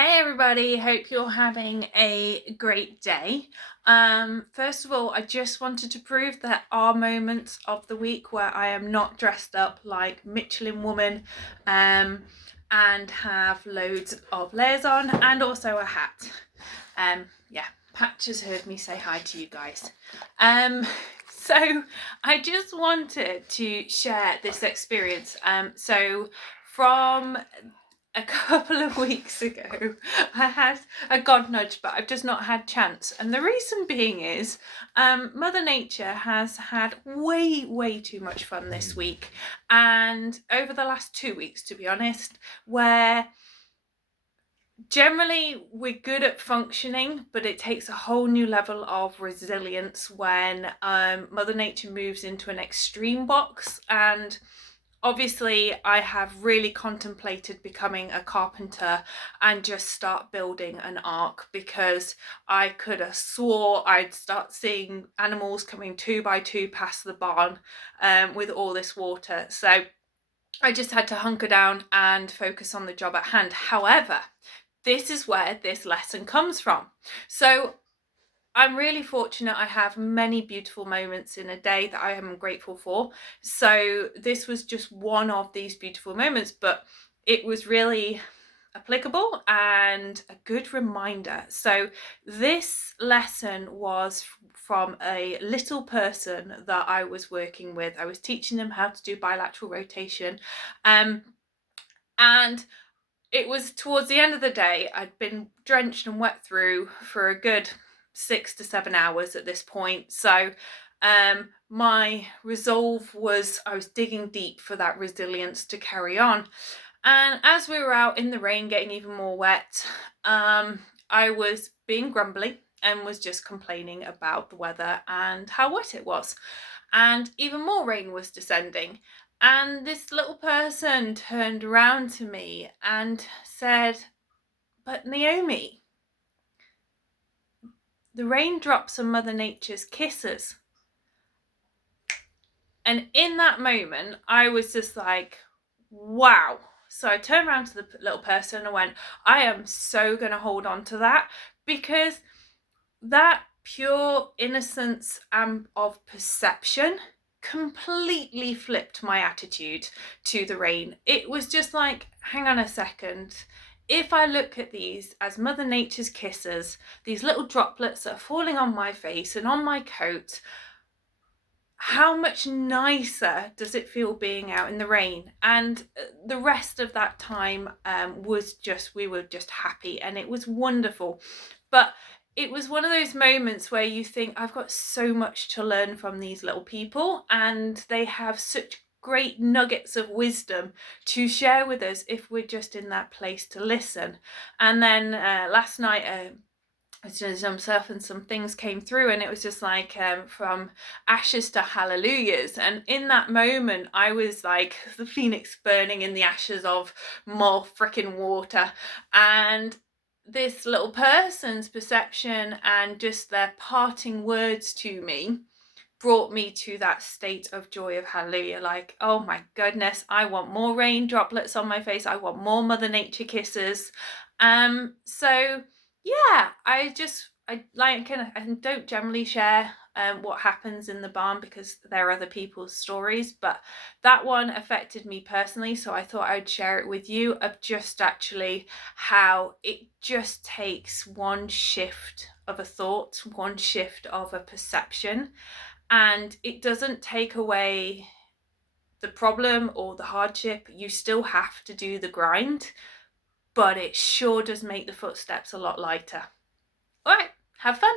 Hey everybody, hope you're having a great day. First of all, I just wanted to prove that are moments of the week where I am not dressed up like Michelin woman and have loads of layers on and also a hat. Yeah, Pat just heard me say hi to you guys. So I just wanted to share this experience. So from a couple of weeks ago I had a god nudge, but I've just not had chance, and the reason being is Mother Nature has had way too much fun this week and over the last 2 weeks, to be honest, where generally we're good at functioning, but it takes a whole new level of resilience when Mother Nature moves into an extreme box. And obviously I have really contemplated becoming a carpenter and just start building an ark, because I could have swore I'd start seeing animals coming 2 by 2 past the barn with all this water. So I just had to hunker down and focus on the job at hand. However, this is where this lesson comes from. So I'm really fortunate. I have many beautiful moments in a day that I am grateful for. So this was just one of these beautiful moments, but it was really applicable and a good reminder. So this lesson was from a little person that I was working with. I was teaching them how to do bilateral rotation. And it was towards the end of the day. I'd been drenched and wet through for a good 6 to 7 hours at this point. So my resolve was I was digging deep for that resilience to carry on. And as we were out in the rain getting even more wet, I was being grumbly and was just complaining about the weather and how wet it was. And even more rain was descending. And this little person turned around to me and said, "But Naomi, the raindrops are Mother Nature's kisses." And in that moment, I was just like, wow. So I turned around to the little person and went, I am so going to hold on to that, because that pure innocence of perception completely flipped my attitude to the rain. It was just like, hang on a second. If I look at these as Mother Nature's kisses, these little droplets that are falling on my face and on my coat, how much nicer does it feel being out in the rain? And the rest of that time was just, we were just happy and it was wonderful. But it was one of those moments where you think, I've got so much to learn from these little people, and they have such great nuggets of wisdom to share with us if we're just in that place to listen. And then last night I was doing some stuff and some things came through, and it was just like from ashes to hallelujahs. And in that moment I was like the phoenix burning in the ashes of more freaking water. And this little person's perception and just their parting words to me brought me to that state of joy of hallelujah. Like, oh my goodness, I want more rain droplets on my face. I want more Mother Nature kisses. So yeah, I like, I don't generally share what happens in the barn because they're other people's stories, but that one affected me personally, so I thought I'd share it with you, of just actually how it just takes one shift of a thought, one shift of a perception, and it doesn't take away the problem or the hardship. You still have to do the grind, but it sure does make the footsteps a lot lighter. All right, have fun.